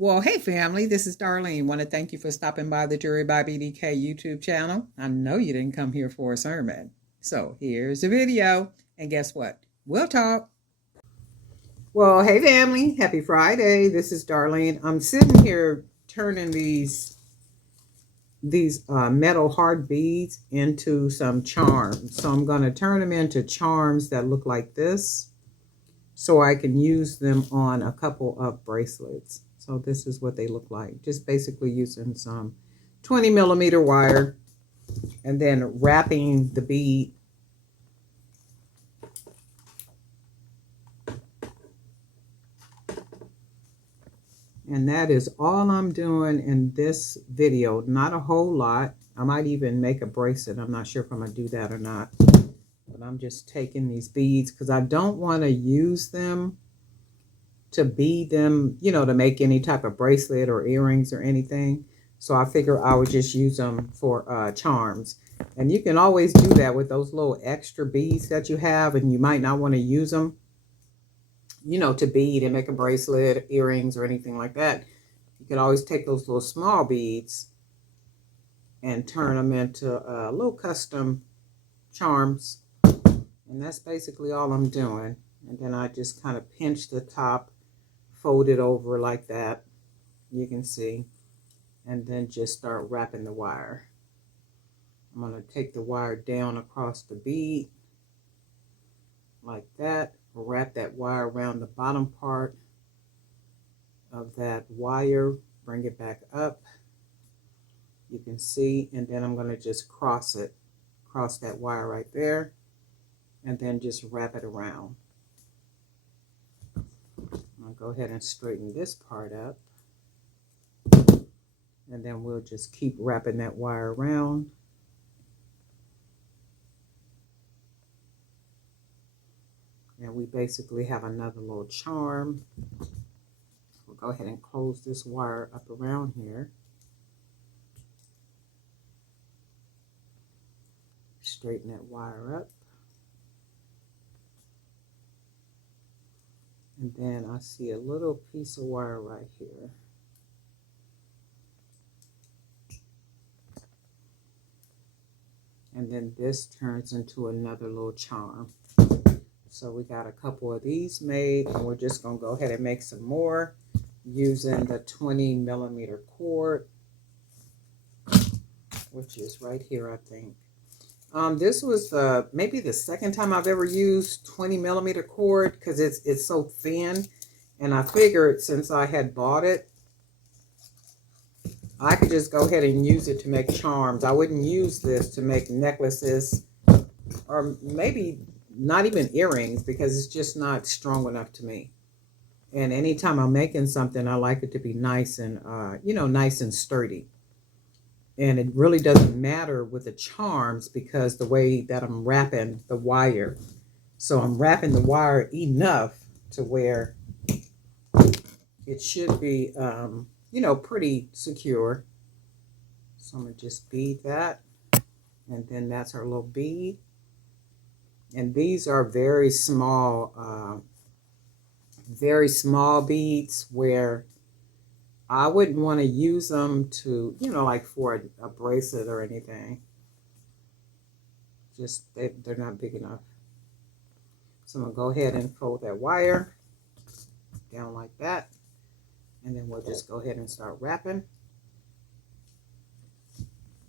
Well, hey family, this is Darlene. Want to thank you for stopping by the Jury by BDK YouTube channel. I know you didn't come here for a sermon. So here's the video. And guess what? We'll talk. Well, hey family, happy Friday. This is Darlene. I'm sitting here turning these metal hard beads into some charms. So I'm going to turn them into charms that look like this so I can use them on a couple of bracelets. So this is what they look like. Just basically using some 20 millimeter wire and then wrapping the bead. And that is all I'm doing in this video. Not a whole lot. I might even make a bracelet. I'm not sure if I'm going to do that or not. But I'm just taking these beads because I don't want to use them to bead them, you know, to make any type of bracelet or earrings or anything. So I figure I would just use them for charms. And you can always do that with those little extra beads that you have, and you might not want to use them, you know, to bead and make a bracelet, earrings, or anything like that. You can always take those little small beads and turn them into little custom charms. And that's basically all I'm doing. And then I just kind of pinch the top, fold it over like that, you can see, and then just start wrapping the wire. I'm going to take the wire down across the bead like that. Wrap that wire around the bottom part of that wire, bring it back up, you can see, and then I'm going to just cross that wire right there, and then just wrap it around. I'll go ahead and straighten this part up, and then we'll just keep wrapping that wire around. And we basically have another little charm. We'll go ahead and close this wire up around here. Straighten that wire up. And then I see a little piece of wire right here. And then this turns into another little charm. So we got a couple of these made, and we're just going to go ahead and make some more using the 20 millimeter cord, which is right here, I think. This was maybe the second time I've ever used 20 millimeter cord because it's so thin, and I figured since I had bought it, I could just go ahead and use it to make charms. I wouldn't use this to make necklaces, or maybe not even earrings, because it's just not strong enough to me. And anytime I'm making something, I like it to be nice and you know, nice and sturdy. And it really doesn't matter with the charms because the way that I'm wrapping the wire. So I'm wrapping the wire enough to where it should be, you know, pretty secure. So I'm going to just bead that. And then that's our little bead. And these are very small beads where I wouldn't want to use them to, you know, like for a bracelet or anything. Just, they're not big enough. So I'm going to go ahead and fold that wire down like that. And then we'll just go ahead and start wrapping.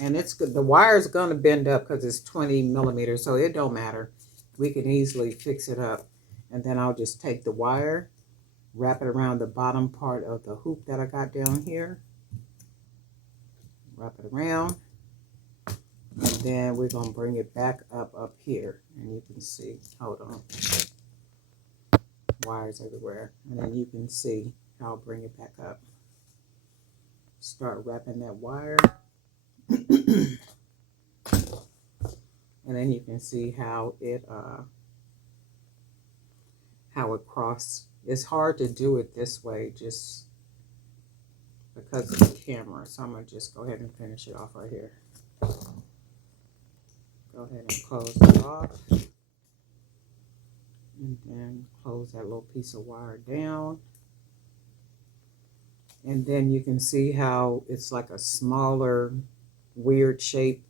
And it's good. The wire is going to bend up because it's 20 millimeters, so it don't matter. We can easily fix it up. And then I'll just take the wire, wrap it around the bottom part of the hoop that I got down here. Wrap it around. And then we're going to bring it back up here. And you can see, hold on. Wires everywhere. And then you can see how I'll bring it back up. Start wrapping that wire. And then you can see how it cross. It's hard to do it this way just because of the camera. So I'm going to just go ahead and finish it off right here. Go ahead and close it off. And then close that little piece of wire down. And then you can see how it's like a smaller, weird shape.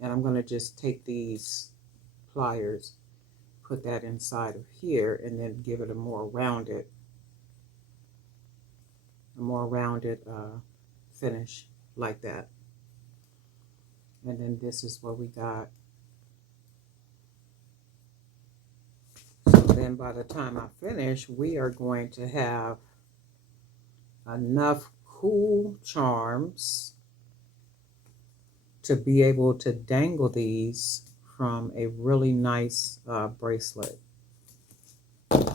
And I'm going to just take these pliers, put that inside of here, and then give it a more rounded finish like that. And then this is what we got. So then by the time I finish, we are going to have enough cool charms to be able to dangle these from a really nice bracelet.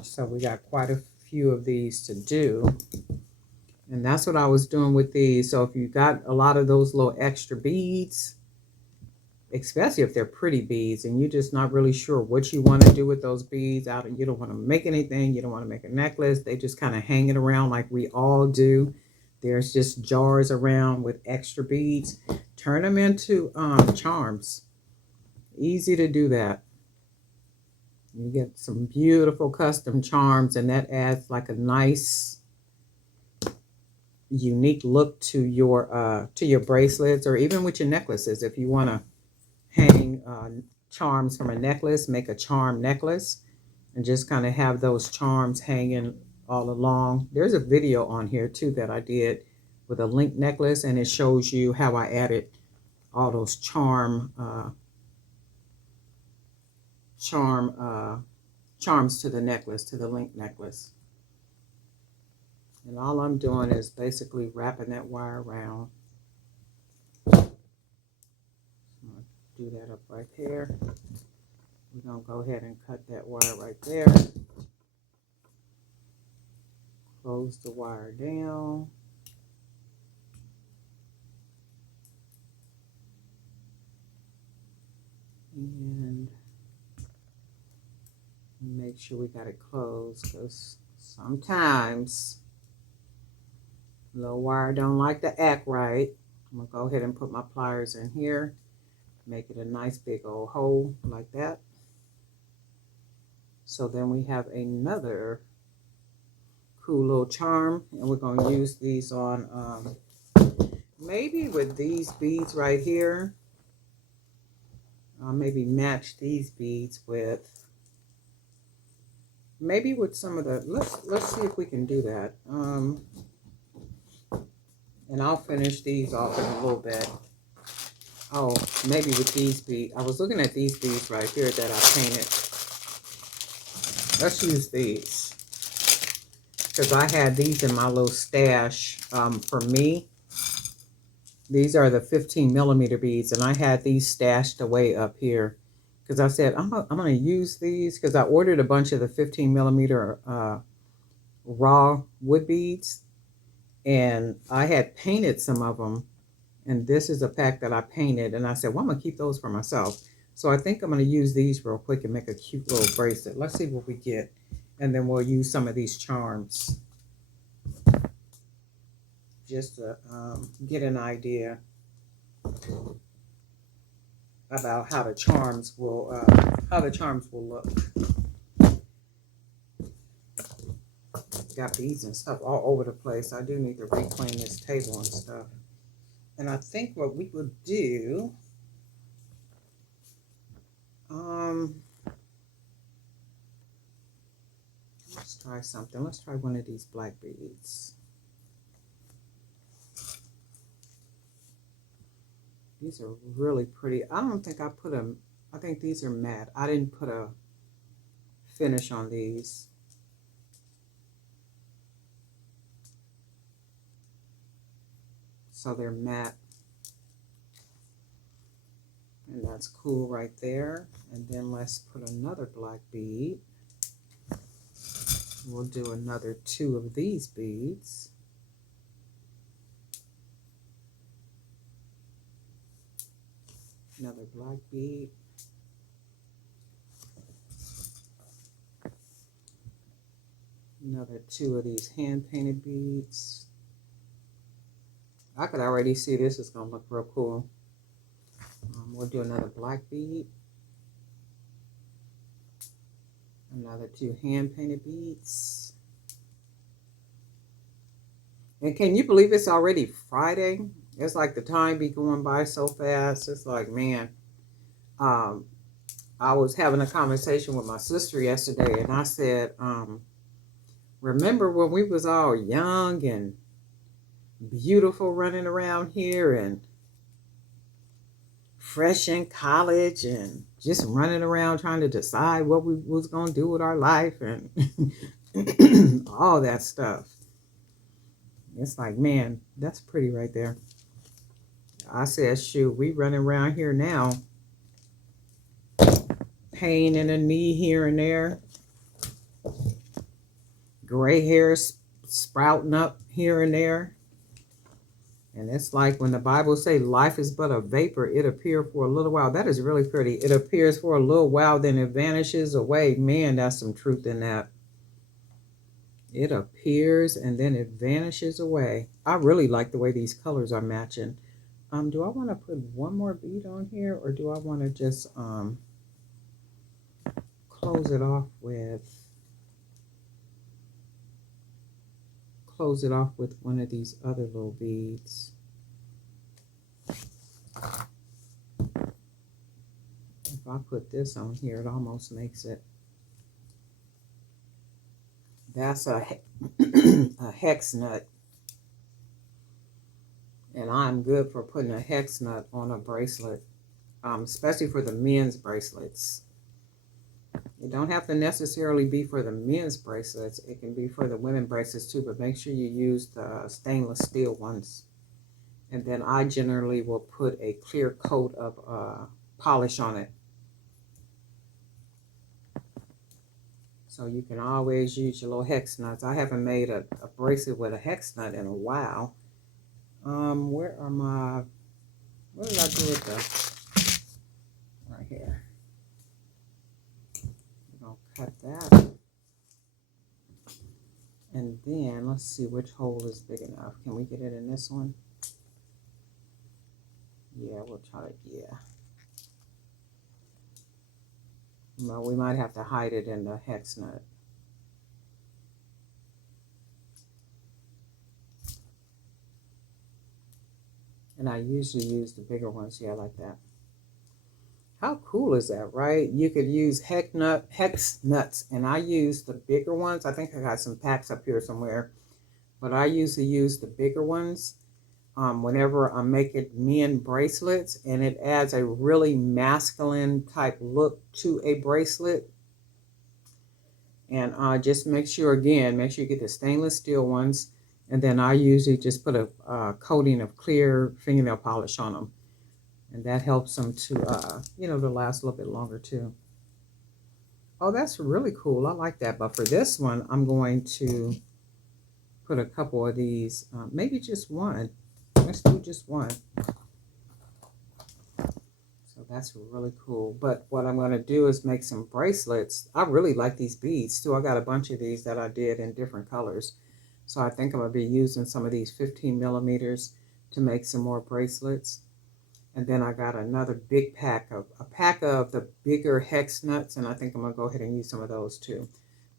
So we got quite a few of these to do. And that's what I was doing with these. So if you got a lot of those little extra beads, especially if they're pretty beads and you're just not really sure what you want to do with those beads, you don't want to make anything, you don't want to make a necklace, they just kind of hanging around like we all do. There's just jars around with extra beads. Turn them into charms. Easy to do that. You get some beautiful custom charms, and that adds like a nice unique look to your bracelets, or even with your necklaces. If you want to hang charms from a necklace, make a charm necklace and just kind of have those charms hanging all along. There's a video on here too that I did with a link necklace, and it shows you how I added all those charms to the necklace, to the link necklace. And all I'm doing is basically wrapping that wire around. Do that up right there. We're going to go ahead and cut that wire right there. Close the wire down. And make sure we got it closed, because sometimes little wire don't like to act right. I'm going to go ahead and put my pliers in here. Make it a nice big old hole like that. So then we have another cool little charm, and we're going to use these on maybe with these beads right here. Maybe match these beads with some of the, let's see if we can do that. And I'll finish these off in a little bit. Oh, maybe with these beads. I was looking at these beads right here that I painted. Let's use these, because I had these in my little stash for me. These are the 15 millimeter beads, and I had these stashed away up here because I said I'm going to use these, because I ordered a bunch of the 15 millimeter raw wood beads, and I had painted some of them, and this is a pack that I painted, and I said, well, I'm going to keep those for myself. So I think I'm going to use these real quick and make a cute little bracelet. Let's see what we get, and then we'll use some of these charms just to get an idea about how the charms will look. Got beads and stuff all over the place. I do need to reclean this table and stuff. And I think what we would do, let's try something. Let's try one of these black beads. These are really pretty. I don't think I put a, I think these are matte. I didn't put a finish on these. So they're matte. And that's cool right there. And then let's put another black bead. We'll do another 2 of these beads. Another black bead. Another 2 of these hand painted beads. I could already see this is going to look real cool. We'll do another black bead. Another 2 hand painted beads. And can you believe it's already Friday? It's like the time be going by so fast. It's like, man, um, I was having a conversation with my sister yesterday, and I said, remember when we was all young and beautiful running around here and fresh in college and just running around trying to decide what we was going to do with our life and all that stuff. It's like, man, that's pretty right there. I said, shoot, we running around here now, pain in the knee here and there, gray hairs sprouting up here and there. And it's like when the Bible say life is but a vapor, it appears for a little while. That is really pretty. It appears for a little while, then it vanishes away. Man, that's some truth in that. It appears and then it vanishes away. I really like the way these colors are matching. Do I want to put one more bead on here, or do I want to just close it off with one of these other little beads? If I put this on here, it almost makes it. That's a hex nut. And I'm good for putting a hex nut on a bracelet, especially for the men's bracelets. It don't have to necessarily be for the men's bracelets. It can be for the women bracelets too, but make sure you use the stainless steel ones. And then I generally will put a clear coat of polish on it. So you can always use your little hex nuts. I haven't made a bracelet with a hex nut in a while. What did I do with the, right here. We're gonna cut that. And then let's see which hole is big enough. Can we get it in this one? Yeah, we'll try to, yeah. Well, we might have to hide it in the hex nut. And I usually use the bigger ones, yeah, like that. How cool is that, right? You could use hex nuts, and I use the bigger ones. I think I got some packs up here somewhere, but I usually use the bigger ones whenever I'm making men bracelets, and it adds a really masculine type look to a bracelet. And just make sure you get the stainless steel ones. And then I usually just put a coating of clear fingernail polish on them. And that helps them to, to last a little bit longer too. Oh, that's really cool. I like that. But for this one, I'm going to put a couple of these, maybe just one. Let's do just one. So that's really cool. But what I'm going to do is make some bracelets. I really like these beads too. I got a bunch of these that I did in different colors. So I think I'm going to be using some of these 15 millimeters to make some more bracelets. And then I got another big pack of the bigger hex nuts. And I think I'm going to go ahead and use some of those too.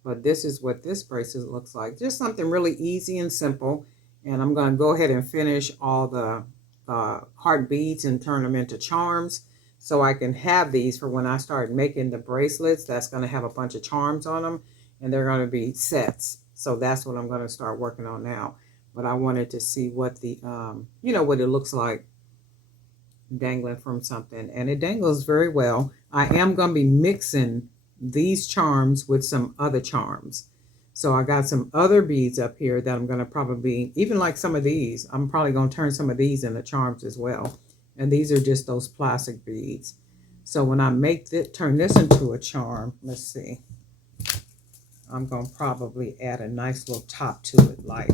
But this is what this bracelet looks like. Just something really easy and simple. And I'm going to go ahead and finish all the heart beads and turn them into charms. So I can have these for when I start making the bracelets. That's going to have a bunch of charms on them. And they're going to be sets. So that's what I'm going to start working on now. But I wanted to see what the, what it looks like dangling from something. And it dangles very well. I am going to be mixing these charms with some other charms. So I got some other beads up here that I'm going to probably, even like some of these, I'm probably going to turn some of these into charms as well. And these are just those plastic beads. So when I turn this into a charm, let's see. I'm going to probably add a nice little top to it, like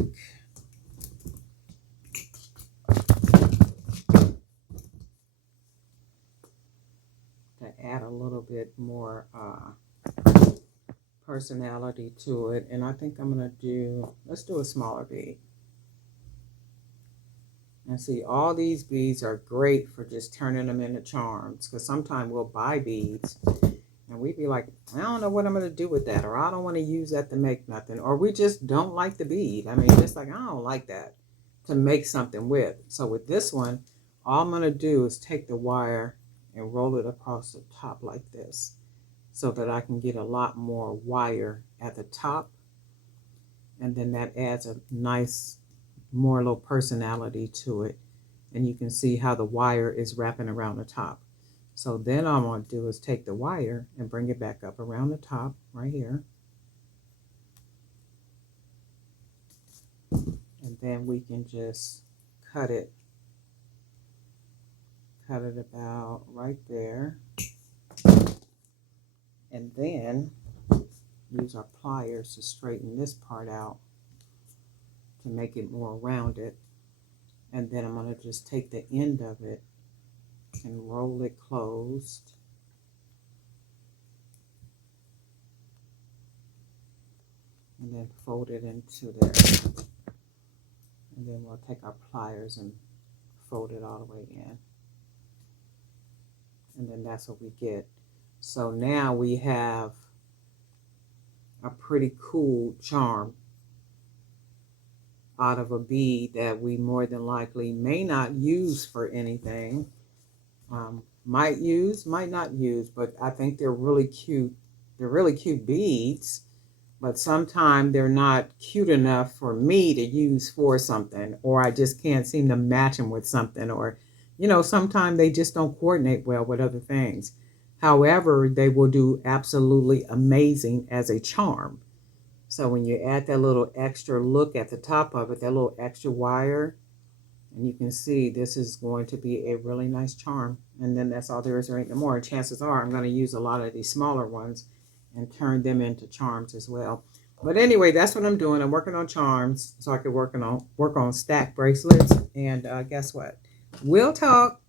to add a little bit more personality to it. And I think I'm going to let's do a smaller bead. And see, all these beads are great for just turning them into charms, because sometimes we'll buy beads and we'd be like, I don't know what I'm going to do with that, or I don't want to use that to make nothing, or we just don't like the bead. I mean, just like, I don't like that. to make something with. So with this one, all I'm going to do is take the wire and roll it across the top like this so that I can get a lot more wire at the top. And then that adds a nice, more little personality to it. And you can see how the wire is wrapping around the top. So then all I'm going to do is take the wire and bring it back up around the top right here. And then we can just cut it about right there. And then use our pliers to straighten this part out to make it more rounded. And then I'm going to just take the end of it and roll it closed. And then fold it into there. And then we'll take our pliers and fold it all the way in. And then that's what we get. So now we have a pretty cool charm out of a bead that we more than likely may not use for anything. Might use, might not use, but I think they're really cute. They're really cute beads, but sometimes they're not cute enough for me to use for something, or I just can't seem to match them with something, or, you know, sometimes they just don't coordinate well with other things. However, they will do absolutely amazing as a charm. So when you add that little extra look at the top of it, that little extra wire, and you can see this is going to be a really nice charm. And then that's all there is, there ain't no more. And chances are I'm going to use a lot of these smaller ones and turn them into charms as well. But anyway, that's what I'm doing. I'm working on charms so I can work on stack bracelets. And guess what? We'll talk.